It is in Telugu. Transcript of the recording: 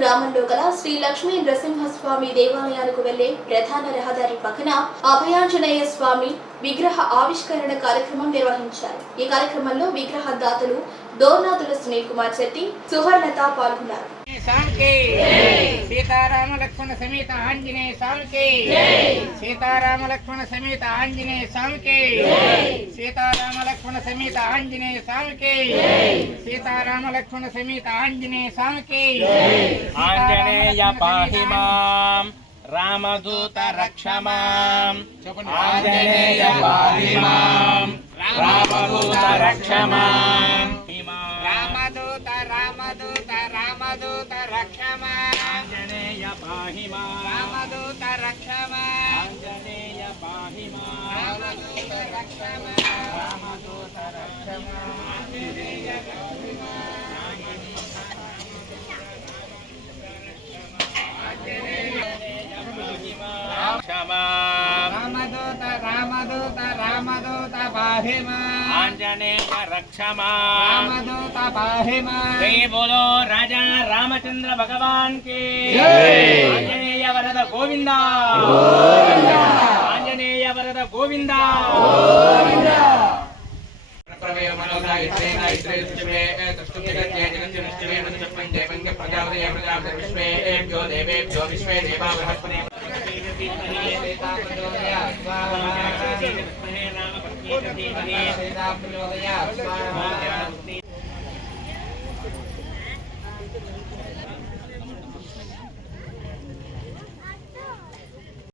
గ్రామంలో గల శ్రీ లక్ష్మీ నరసింహస్వామి దేవాలయానికి వెళ్లే ప్రధాన రహదారి పక్కన అభయాంజనేయ స్వామి విగ్రహ ఆవిష్కరణ కార్యక్రమం నిర్వహించారు. ఈ కార్యక్రమంలో విగ్రహ దాతలు దోర్నాతుల సునీల్ కుమార్ శెట్టి, సువర్ణత పాల్గొన్నారు. सीताराम लक्ष्मण समेत आंजनेय स्वामी के सीताराम लक्ष्मण समेत आंजनेय स्वामी के सीताराम लक्ष्मण समेत आंजनेय स्वामी के सीताराम लक्ष्मण समेत आंजनेय स्वामी के आंजनेय पाहि मां रामदूत रक्ष मां आंजनेय पाहि मां रामदूत रक्ष मां रामदूत रामदूत रामदूत रक्ष मां आंजनेय पाहि मां रामदूत रक्ष मां आंजनेय पाहि मां रामदूत रक्ष मां रामदूत रक्ष मां आंजनेय पाहि मां रामदूत रामदूत रामदूत पाहि मां आंजनेय रक्ष मां रामदूत पाहि मां जय बोलो राजा रामचंद्र भगवान की आंजनेय वरद गोविंदा आंजनेय वरद गोविंदा विश्वे देवा बृहस्पति राम